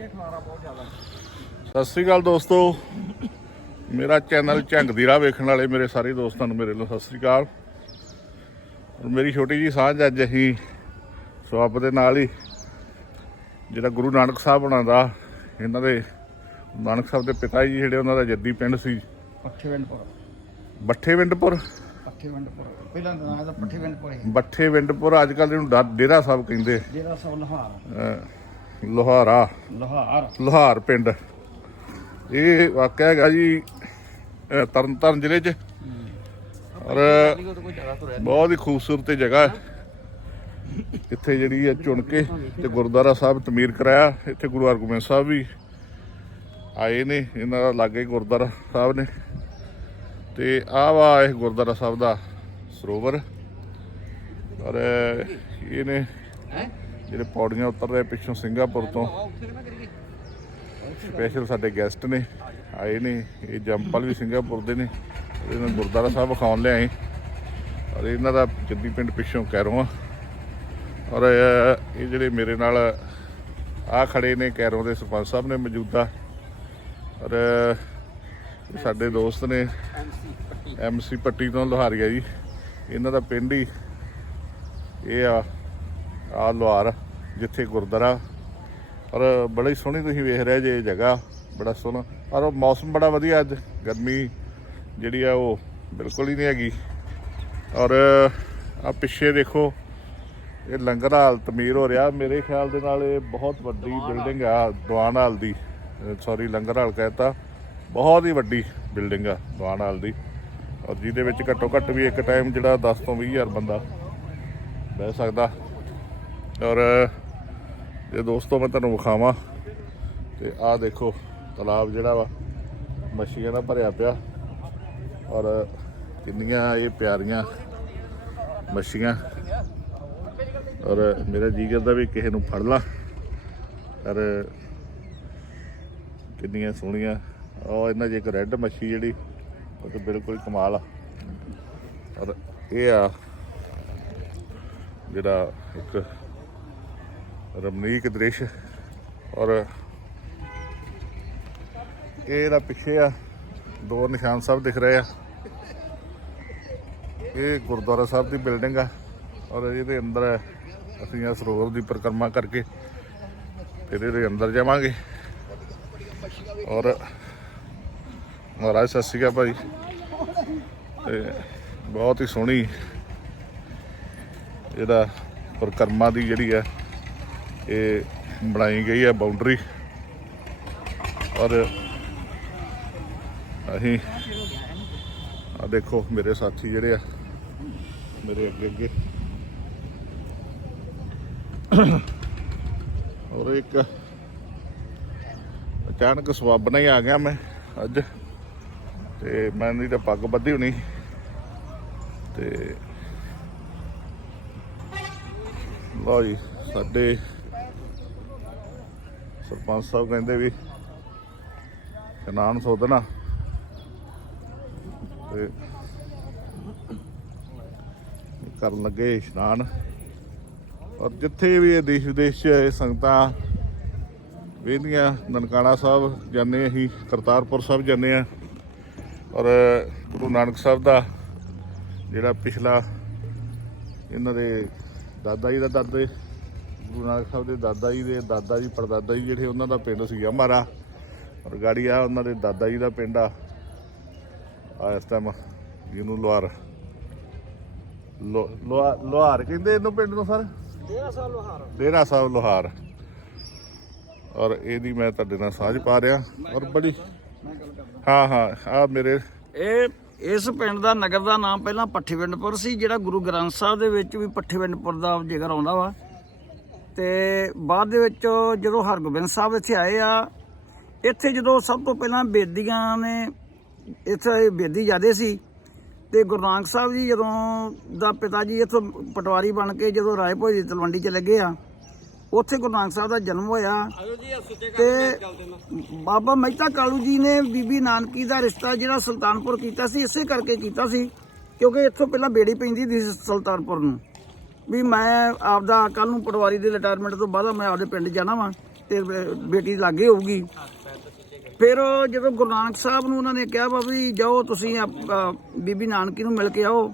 ਕੇ ਖਲਾਰਾ ਬਹੁਤ ਜ਼ਿਆਦਾ ਸਤਿ ਸ੍ਰੀ ਅਕਾਲ ਦੋਸਤੋ। ਮੇਰਾ ਚੈਨਲ ਝੰਗ ਦੀ ਰਾਹ ਵੇਖਣ ਵਾਲੇ ਮੇਰੇ ਸਾਰੇ ਦੋਸਤਾਂ ਨੂੰ ਮੇਰੇ ਵੱਲੋਂ ਸਤਿ ਸ੍ਰੀ ਅਕਾਲ। ਔਰ ਮੇਰੀ ਛੋਟੀ ਜੀ ਸਾਂਝ ਅੱਜ ਅਸੀਂ ਸਵਾਪ ਦੇ ਨਾਲ ਹੀ ਜਿਹੜਾ ਗੁਰੂ ਨਾਨਕ ਸਾਹਿਬ ਹੋਣਾ ਦਾ ਇਹਨਾਂ ਦੇ ਨਾਨਕ ਸਾਹਿਬ ਦੇ ਪਿਤਾ ਜੀ ਜਿਹੜੇ ਉਹਨਾਂ ਦਾ ਜੱਦੀ ਪਿੰਡ ਸੀ। ਪੱਠੇਵਿੰਡਪੁਰ। ਬੱਠੇਵਿੰਡਪੁਰ ਪੱਠੇਵਿੰਡਪੁਰ। ਪਹਿਲਾਂ ਦਾ ਨਾਂ ਦਾ ਪੱਠੇਵਿੰਡਪੁਰ ਹੈ। ਬੱਠੇਵਿੰਡਪੁਰ ਅੱਜ ਕੱਲ੍ਹ ਇਹਨੂੰ ਡਾ- ਡੇਰਾ ਸਾਹਿਬ ਕਹਿੰਦੇ। ਜਿਹੜਾ ਸਭ ਲੋਹਾਰ। ਅਹ ਲੋਹਾਰਾ। ਲੋਹਾਰ। ਲੋਹਾਰ ਪਿੰਡ। ਇਹ ਵਾਕਿਆ ਹੈਗਾ ਜੀ ਤਰਨਤਾਰਨ ਜ਼ਿਲ੍ਹੇ 'ਚ। ਔਰ ਬਹੁਤ ਹੀ ਖੂਬਸੂਰਤ ਜਗ੍ਹਾ ਹੈ। ਇੱਥੇ ਜਿਹੜੀ ਹੈ ਚੁਣ ਕੇ ਤੇ ਗੁਰਦੁਆਰਾ ਸਾਹਿਬ ਤਮੀਰ ਕਰਾਇਆ। ਇੱਥੇ ਗੁਰੂ ਹਰਗੋਬਿੰਦ ਸਾਹਿਬ ਵੀ ਆਏ ਨੇ ਇਹਨਾਂ ਦਾ ਲਾਗੇ ਗੁਰਦੁਆਰਾ ਸਾਹਿਬ ਨੇ। ਤੇ ਆਹ ਵਾ ਇਹ ਗੁਰਦੁਆਰਾ ਸਾਹਿਬ ਦਾ ਸਰੋਵਰ। ਔਰ ਇਹ ਨੇ ਜਿਹੜੇ ਪੌੜੀਆਂ ਉਤਰ ਰਹੇ ਪਿੱਛੋਂ ਸਿੰਗਾਪੁਰ ਤੋਂ। ਸਪੈਸ਼ਲ ਸਾਡੇ ਗੈਸਟ ਨੇ, ਆਏ ਨੇ, ਇਹ ਜੰਪਲ ਵੀ ਸਿੰਗਾਪੁਰ ਦੇ ਨੇ ਇਹਨਾਂ ਨੂੰ ਗੁਰਦੁਆਰਾ ਸਾਹਿਬ ਵਿਖਾਉਣ ਲਿਆਏ। ਔਰ ਇਹਨਾਂ ਦਾ ਜੱਦੀ ਪਿੰਡ ਪਿੱਛੋਂ ਕੈਰੋਂ ਆ ਔਰ ਇਹ ਜਿਹੜੇ ਮੇਰੇ ਨਾਲ ਆ ਖੜੇ ਨੇ ਕੈਰੋਂ ਦੇ ਸਰਪੰਚ ਸਾਹਿਬ ਨੇ ਮੌਜੂਦਾ। ਔਰ ਸਾਡੇ ਦੋਸਤ ਨੇ ਐਮਸੀ ਪੱਟੀ ਤੋਂ ਲੋਹਾਰੀਆ ਜੀ। ਇਹਨਾਂ ਦਾ ਪਿੰਡ ਹੀ ਇਹ ਆ। ਆ ਲੋਹਾਰ ਜਿੱਥੇ ਗੁਰਦੁਆਰਾ। ਔਰ ਬੜੀ ਸੋਹਣੀ ਤੁਸੀਂ ਵੇਖ ਰਹੇ ਜੇ ਇਹ ਜਗ੍ਹਾ ਬੜਾ ਸੋਹਣਾ। ਔਰ ਮੌਸਮ ਬੜਾ ਵਧੀਆ ਅੱਜ ਗਰਮੀ ਜਿਹੜੀ ਆ ਉਹ ਬਿਲਕੁਲ ਹੀ ਨਹੀਂ ਹੈਗੀ। ਔਰ ਆ ਪਿੱਛੇ ਦੇਖੋ ਇਹ ਲੰਗਰ ਹਾਲ ਤਮੀਰ ਹੋ ਰਿਹਾ। ਮੇਰੇ ਖਿਆਲ ਦੇ ਨਾਲ ਇਹ ਬਹੁਤ ਵੱਡੀ ਬਿਲਡਿੰਗ ਆ ਦੀਵਾਨ ਹਾਲ ਦੀ। ਸੌਰੀ ਲੰਗਰ ਹਾਲ ਕਹਿਤਾ। ਬਹੁਤ ਹੀ ਵੱਡੀ ਬਿਲਡਿੰਗ ਆ ਦੀਵਾਨ ਹਾਲ ਦੀ। ਔਰ ਜਿਹਦੇ ਵਿੱਚ ਘੱਟੋ ਘੱਟ ਵੀ ਇੱਕ ਟਾਈਮ ਜਿਹੜਾ 10 ਤੋਂ 20 ਹਜ਼ਾਰ ਬੰਦਾ ਬਹਿ ਸਕਦਾ। ਔਰ ਜੇ ਦੋਸਤੋ ਮੈਂ ਤੁਹਾਨੂੰ ਵਿਖਾਵਾਂ, ਤੇ ਆਹ ਦੇਖੋ, ਤਲਾਬ ਜਿਹੜਾ ਵਾ, ਮੱਛੀਆਂ ਨਾਲ ਭਰਿਆ ਪਿਆ। ਔਰ, ਕਿੰਨੀਆਂ ਇਹ ਪਿਆਰੀਆਂ ਮੱਛੀਆਂ। ਔਰ, ਮੇਰਾ ਜੀ ਕਰਦਾ ਵੀ ਕਿਸੇ ਨੂੰ ਫੜ ਲਾ। ਪਰ ਕਿੰਨੀਆਂ ਸੋਹਣੀਆਂ। ਉਹ ਇਹਨਾਂ 'ਚ ਇੱਕ ਰੈੱਡ ਮੱਛੀ ਜਿਹੜੀ, ਉਹ ਤਾਂ ਬਿਲਕੁਲ ਕਮਾਲ ਆ। ਔਰ, ਇਹ ਆ ਜਿਹੜਾ ਇੱਕ ਰਮਣੀਕ ਦ੍ਰਿਸ਼ ਔਰ ਇਹ ਇਹਦਾ ਪਿੱਛੇ ਆ, ਦੋ ਨਿਸ਼ਾਨ ਸਾਹਿਬ ਦਿਖ ਰਹੇ ਆ। ਇਹ ਗੁਰਦੁਆਰਾ ਸਾਹਿਬ ਦੀ ਬਿਲਡਿੰਗ ਆ ਔਰ ਇਹਦੇ ਅੰਦਰ ਅਸੀਂ ਆ ਸਰੋਵਰ ਦੀ ਪਰਿਕਰਮਾ ਕਰਕੇ ਫਿਰ ਇਹਦੇ ਅੰਦਰ ਜਾਵਾਂਗੇ। ਔਰ ਮਹਾਰਾਜ, ਸਤਿ ਸ਼੍ਰੀ ਅਕਾਲ ਭਾਈ। ਤੇ ਬਹੁਤ ਹੀ ਸੋਹਣੀ ਇਹਦਾ ਪਰਿਕਰਮਾ ਦੀ ਜਿਹੜੀ ਆ ਇਹ ਬਣਾਈ ਗਈ ਹੈ ਬਾਉਂਡਰੀ ਔਰ ਅਸੀਂ ਆ ਦੇਖੋ ਮੇਰੇ ਸਾਥੀ ਜਿਹੜੇ ਆ, ਮੇਰੇ ਅੱਗੇ ਅੱਗੇ। ਔਰ ਇੱਕ ਅਚਾਨਕ ਸਵਾਬ ਹੀ ਆ ਗਿਆ ਮੈਂ ਅੱਜ। ਤੇ ਮੈਂ ਨਹੀਂ ਤਾਂ ਪੱਗ ਬੱਧੀ ਹੋਣੀ। ਤੇ ਲਓ ਜੀ, ਸਾਡੇ ਸਰਪੰਚ ਸਾਹਿਬ ਕਹਿੰਦੇ ਵੀ ਇਸ਼ਨਾਨ ਸੋਧਣਾ। ਤੇ ਕਰਨ ਲੱਗੇ ਇਸ਼ਨਾਨ। ਔਰ ਜਿੱਥੇ ਵੀ ਇਹ ਦੇਸ਼ ਵਿਦੇਸ਼ 'ਚ ਇਹ ਸੰਗਤਾਂ ਵੇਂਦੀਆਂ ਨਨਕਾਣਾ ਸਾਹਿਬ ਜਾਂਦੇ ਅਸੀਂ ਕਰਤਾਰਪੁਰ ਸਾਹਿਬ ਜਾਂਦੇ ਆ। ਔਰ ਗੁਰੂ ਨਾਨਕ ਸਾਹਿਬ ਦਾ ਜਿਹੜਾ ਪਿਛਲਾ ਇਹਨਾਂ ਦੇ ਦਾਦਾ ਜੀ ਦਾ ਦਾਦੇ ਗੁਰੂ ਨਾਨਕ ਸਾਹਿਬ ਦੇ ਦਾਦਾ ਜੀ ਦੇ ਦਾਦਾ ਜੀ ਪੜਦਾਦਾ ਜੀ ਜਿਹੜੇ ਉਹਨਾਂ ਦਾ ਪਿੰਡ ਸੀ ਅਮਾਰਾ ਔਰ ਗਾੜੀ ਆ ਉਹਨਾਂ ਦੇ ਦਾਦਾ ਜੀ ਦਾ ਪਿੰਡ ਆ। ਆ ਇਸ ਟਾਈਮ ਜਿਹਨੂੰ ਲੋਹਾਰ। ਲੋਹਾਰ ਕਹਿੰਦੇ ਇਹਨੂੰ ਪਿੰਡ ਨੂੰ ਸਰ? 13 ਸਾਲ ਲੋਹਾਰ। ਡੇਰਾ ਸਾਹਿਬ ਲੋਹਾਰ। ਔਰ ਇਹਦੀ ਮੈਂ ਤੁਹਾਡੇ ਨਾਲ ਸਾਂਝ ਪਾ ਰਿਹਾ। ਔਰ ਬੜੀ ਹਾਂ ਹਾਂ ਆ ਮੇਰੇ ਇਹ ਇਸ ਪਿੰਡ ਦਾ ਨਗਰ ਦਾ ਨਾਮ ਪਹਿਲਾਂ ਪੱਠੇਵਿੰਡਪੁਰ ਸੀ ਜਿਹੜਾ ਗੁਰੂ ਗ੍ਰੰਥ ਸਾਹਿਬ ਦੇ ਵਿੱਚ ਵੀ ਪੱਠੇਵਿੰਡਪੁਰ ਦਾ ਜ਼ਿਕਰ ਆਉਂਦਾ ਵਾ। ਤੇ ਬਾਅਦ ਦੇ ਵਿੱਚ ਜਦੋਂ ਹਰਗੋਬਿੰਦ ਸਾਹਿਬ ਇੱਥੇ ਆਏ ਆ ਇੱਥੇ ਜਦੋਂ ਸਭ ਤੋਂ ਪਹਿਲਾਂ ਬੇਦੀਆਂ ਨੇ ਇੱਥੇ ਬੇਦੀ ਜਿਆਦੇ ਸੀ ਤੇ ਗੁਰੂ ਨਾਨਕ ਸਾਹਿਬ ਜੀ ਜਦੋਂ ਦਾ ਪਿਤਾ ਜੀ ਇੱਥੋਂ ਪਟਵਾਰੀ ਬਣ ਕੇ ਜਦੋਂ ਰਾਏਪੁਰ ਦੀ ਤਲਵੰਡੀ ਚ ਲੱਗੇ ਆ ਉੱਥੇ ਗੁਰੂ ਨਾਨਕ ਸਾਹਿਬ ਦਾ ਜਨਮ ਹੋਇਆ। ਤੇ ਬਾਬਾ ਮਹਿਤਾ ਕਾਲੂ ਜੀ ਨੇ ਬੀਬੀ ਨਾਨਕੀ ਦਾ ਰਿਸ਼ਤਾ ਜਿਹੜਾ ਸੁਲਤਾਨਪੁਰ ਕੀਤਾ ਸੀ ਇਸੇ ਕਰਕੇ ਕੀਤਾ ਸੀ ਕਿਉਂਕਿ ਇੱਥੋਂ ਪਹਿਲਾਂ ਬੇੜੀ ਪੈਂਦੀ ਸੀ ਸੁਲਤਾਨਪੁਰ ਨੂੰ। ਵੀ ਮੈਂ ਆਪਦਾ ਕੱਲ ਨੂੰ ਪਟਵਾਰੀ ਦੇ ਰਿਟਾਇਰਮੈਂਟ ਤੋਂ ਬਾਅਦ ਮੈਂ ਆਪਦੇ ਪਿੰਡ ਜਾਣਾ ਵਾਂ ਤੇ ਬੇਟੀ ਲਾਗੇ ਹੋਊਗੀ। ਫਿਰ ਜਦੋਂ ਗੁਰੂ ਨਾਨਕ ਸਾਹਿਬ ਨੂੰ ਉਹਨਾਂ ਨੇ ਕਿਹਾ ਵਾ ਵੀ ਜਾਓ ਤੁਸੀਂ ਬੀਬੀ ਨਾਨਕੀ ਨੂੰ ਮਿਲ ਕੇ ਆਓ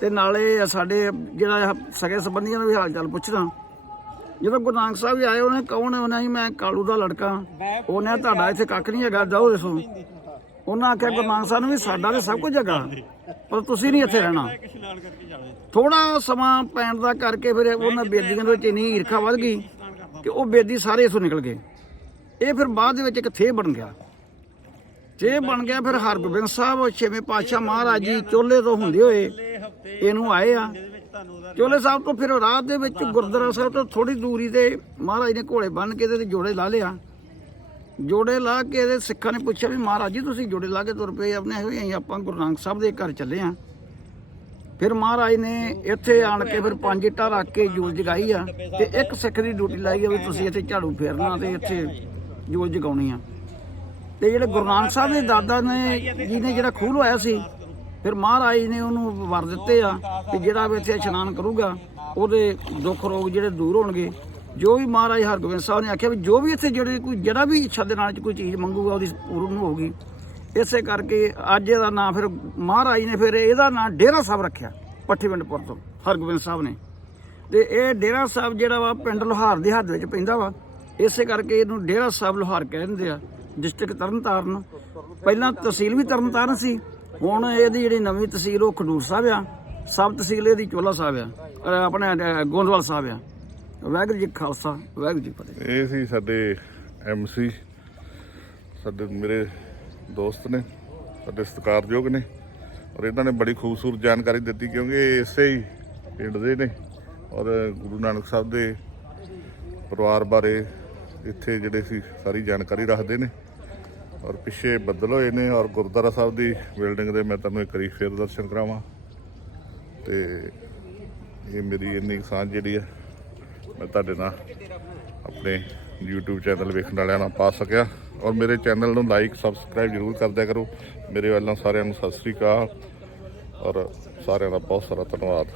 ਤੇ ਨਾਲੇ ਸਾਡੇ ਜਿਹੜਾ ਸਗੇ ਸੰਬੰਧੀਆਂ ਦਾ ਵੀ ਹਾਲ ਚਾਲ ਪੁੱਛਣਾ ਜਦੋਂ ਗੁਰੂ ਨਾਨਕ ਸਾਹਿਬ ਜੀ ਆਏ, ਉਹਨੇ ਕੌਣ ਉਹਨਾਂ ਹੀ ਮੈਂ ਕਾਲੂ ਦਾ ਲੜਕਾ। ਉਹਨੇ ਤੁਹਾਡਾ ਇੱਥੇ ਕੱਖ ਨਹੀਂ ਹੈਗਾ, ਜਾਓ ਦੱਸੋ ਉਹਨਾਂ ਆਖਿਆ, ਗੁਰੂ ਨਾਨਕ ਸਾਹਿਬ ਨੂੰ ਵੀ ਸਾਡਾ ਤੇ ਸਭ ਕੁਝ ਹੈਗਾ। ਪਰ ਤੁਸੀਂ ਨਹੀਂ ਇੱਥੇ ਰਹਿਣਾ। ਥੋੜਾ ਸਮਾਂ ਪੈਣ ਦਾ ਕਰਕੇ ਫਿਰ ਉਹਨਾਂ ਬੇਦੀਆਂ ਦੇ ਵਿੱਚ ਇੰਨੀ ਈਰਖਾ ਵੱਧ ਗਈ ਕਿ ਉਹ ਬੇਦੀ ਸਾਰੇ ਇਥੋਂ ਨਿਕਲ ਗਏ। ਇਹ ਫਿਰ ਬਾਅਦ ਦੇ ਵਿੱਚ ਇੱਕ ਥੇ ਬਣ ਗਿਆ। ਥੇ ਬਣ ਗਿਆ ਫਿਰ ਹਰਗੋਬਿੰਦ ਸਾਹਿਬ ਛੇਵੇਂ ਪਾਤਸ਼ਾਹ ਮਹਾਰਾਜ ਜੀ ਚੋਲੇ ਤੋਂ ਹੁੰਦੇ ਹੋਏ ਇਹਨੂੰ ਆਏ ਆ। ਚੋਲੇ ਸਾਹਿਬ ਤੋਂ ਫਿਰ ਰਾਤ ਦੇ ਵਿੱਚ ਗੁਰਦੁਆਰਾ ਸਾਹਿਬ ਤੋਂ ਥੋੜੀ ਦੂਰੀ ਤੇ ਮਹਾਰਾਜ ਨੇ ਘੋੜੇ ਬੰਨ ਕੇ ਤੇ ਜੋੜੇ ਲਾ ਲਿਆ ਜੋੜੇ ਲਾ ਕੇ ਇਹਦੇ ਸਿੱਖਾਂ ਨੇ ਪੁੱਛਿਆ ਵੀ ਮਹਾਰਾਜ ਜੀ, ਤੁਸੀਂ ਜੋੜੇ ਲਾ ਕੇ ਤੁਰ ਪਏ ਆਪਣੇ ਹੋਏ ਅਸੀਂ ਆਪਾਂ ਗੁਰੂ ਨਾਨਕ ਸਾਹਿਬ ਦੇ ਘਰ ਚੱਲੇ ਆ। ਫਿਰ ਮਹਾਰਾਜ ਨੇ ਇੱਥੇ ਆਣ ਕੇ ਫਿਰ ਪੰਜ ਇੱਟਾਂ ਰੱਖ ਕੇ ਜੋਤ ਜਗਾਈ ਆ ਤੇ ਇੱਕ ਸਿੱਖ ਦੀ ਡਿਊਟੀ ਲਾਈ ਆ ਵੀ ਤੁਸੀਂ ਇੱਥੇ ਝਾੜੂ ਫੇਰਨਾ ਤੇ ਇੱਥੇ ਜੋਤ ਜਗਾਉਣੀ ਆ। ਤੇ ਜਿਹੜੇ ਗੁਰੂ ਨਾਨਕ ਸਾਹਿਬ ਦੇ ਦਾਦਾ ਨੇ ਜੀ ਨੇ ਜਿਹੜਾ ਖੂਹ ਲਵਾਇਆ ਸੀ, ਫਿਰ ਮਹਾਰਾਜ ਨੇ ਉਹਨੂੰ ਵਰ ਦਿੱਤੇ ਆ ਕਿ ਜਿਹੜਾ ਵੀ ਇੱਥੇ ਇਸ਼ਨਾਨ ਕਰੂਗਾ, ਉਹਦੇ ਦੁੱਖ ਰੋਗ ਜਿਹੜੇ ਦੂਰ ਹੋਣਗੇ ਜੋ ਵੀ ਮਹਾਰਾਜ ਹਰਗੋਬਿੰਦ ਸਾਹਿਬ ਨੇ ਆਖਿਆ ਵੀ ਜੋ ਵੀ ਇੱਥੇ ਜਿਹੜੇ ਕੋਈ ਜਿਹੜਾ ਵੀ ਇੱਛਾ ਦੇ ਨਾਲ ਕੋਈ ਚੀਜ਼ ਮੰਗੂਗਾ, ਉਹਦੀ ਪੂਰਨ ਹੋਊਗੀ। ਇਸੇ ਕਰਕੇ ਅੱਜ ਇਹਦਾ ਨਾਂ ਫਿਰ ਮਹਾਰਾਜ ਨੇ ਫਿਰ ਇਹਦਾ ਨਾਂ ਡੇਰਾ ਸਾਹਿਬ ਰੱਖਿਆ ਪੱਠੀਵਿੰਡਪੁਰ ਤੋਂ, ਹਰਗੋਬਿੰਦ ਸਾਹਿਬ ਨੇ। ਤੇ ਇਹ ਡੇਰਾ ਸਾਹਿਬ ਜਿਹੜਾ ਵਾ ਪਿੰਡ ਲੋਹਾਰ ਦੇ ਹੱਦ ਵਿੱਚ ਪੈਂਦਾ ਵਾ। ਇਸੇ ਕਰਕੇ ਇਹਨੂੰ ਡੇਰਾ ਸਾਹਿਬ ਲੋਹਾਰ ਕਹਿੰਦੇ ਆ ਡਿਸਟ੍ਰਿਕਟ ਤਰਨਤਾਰਨ। ਪਹਿਲਾਂ ਤਹਿਸੀਲ ਵੀ ਤਰਨਤਾਰਨ ਸੀ, ਹੁਣ ਇਹਦੀ ਜਿਹੜੀ ਨਵੀਂ ਤਹਿਸੀਲ ਉਹ ਖਡੂਰ ਸਾਹਿਬ ਆ। ਸਬ ਤਹਿਸੀਲ ਇਹਦੀ ਚੋਲਾ ਸਾਹਿਬ ਆ ਆਪਣੇ, ਅਹ, ਗੋਂਦਵਾਲ ਸਾਹਿਬ ਆ। ਵਾਹਿਗੁਰੂ ਜੀ ਕਾ ਖਾਲਸਾ, ਵਾਹਿਗੁਰੂ ਜੀ ਕੀ ਫਤਿਹ। ਇਹ ਸੀ ਸਾਡੇ ਐਮਸੀ ਸਾਡੇ ਮੇਰੇ ਦੋਸਤ ਨੇ, ਸਾਡੇ ਸਤਿਕਾਰਯੋਗ ਨੇ, ਔਰ ਇਹਨਾਂ ਨੇ ਬੜੀ ਖੂਬਸੂਰਤ ਜਾਣਕਾਰੀ ਦਿੱਤੀ ਕਿਉਂਕਿ ਇਹ ਇਸੇ ਹੀ ਪਿੰਡ ਦੇ ਨੇ, ਔਰ ਗੁਰੂ ਨਾਨਕ ਸਾਹਿਬ ਦੇ ਪਰਿਵਾਰ ਬਾਰੇ ਇੱਥੇ ਜਿਹੜੇ ਸੀ ਸਾਰੀ ਜਾਣਕਾਰੀ ਰੱਖਦੇ ਨੇ, ਔਰ ਪਿੱਛੇ ਬੱਦਲ ਹੋਏ ਨੇ, ਔਰ ਗੁਰਦੁਆਰਾ ਸਾਹਿਬ ਦੀ ਬਿਲਡਿੰਗ ਦੇ ਮੈਂ ਤੁਹਾਨੂੰ ਇੱਕ ਵਾਰੀ ਫੇਰ ਦਰਸ਼ਨ ਕਰਾਵਾਂ, ਤੇ ਇਹ ਮੇਰੀ ਇੰਨੀ ਕੁ ਸਾਂਝ ਜਿਹੜੀ ਹੈ ਮੈਂ ਤੁਹਾਡੇ ਨਾਲ ਆਪਣੇ YouTube ਚੈਨਲ ਵੇਖਣ ਵਾਲਿਆਂ ਨਾਲ ਪਾ ਸਕਿਆ। ਔਰ ਮੇਰੇ ਚੈਨਲ ਨੂੰ ਲਾਈਕ ਸਬਸਕ੍ਰਾਈਬ ਜ਼ਰੂਰ ਕਰਦਿਆ ਕਰੋ। ਮੇਰੇ ਵੱਲੋਂ ਸਾਰਿਆਂ ਨੂੰ ਸਤਿ ਸ੍ਰੀ ਅਕਾਲ। ਔਰ ਸਾਰਿਆਂ ਦਾ ਬਹੁਤ ਸਾਰਾ ਧੰਨਵਾਦ।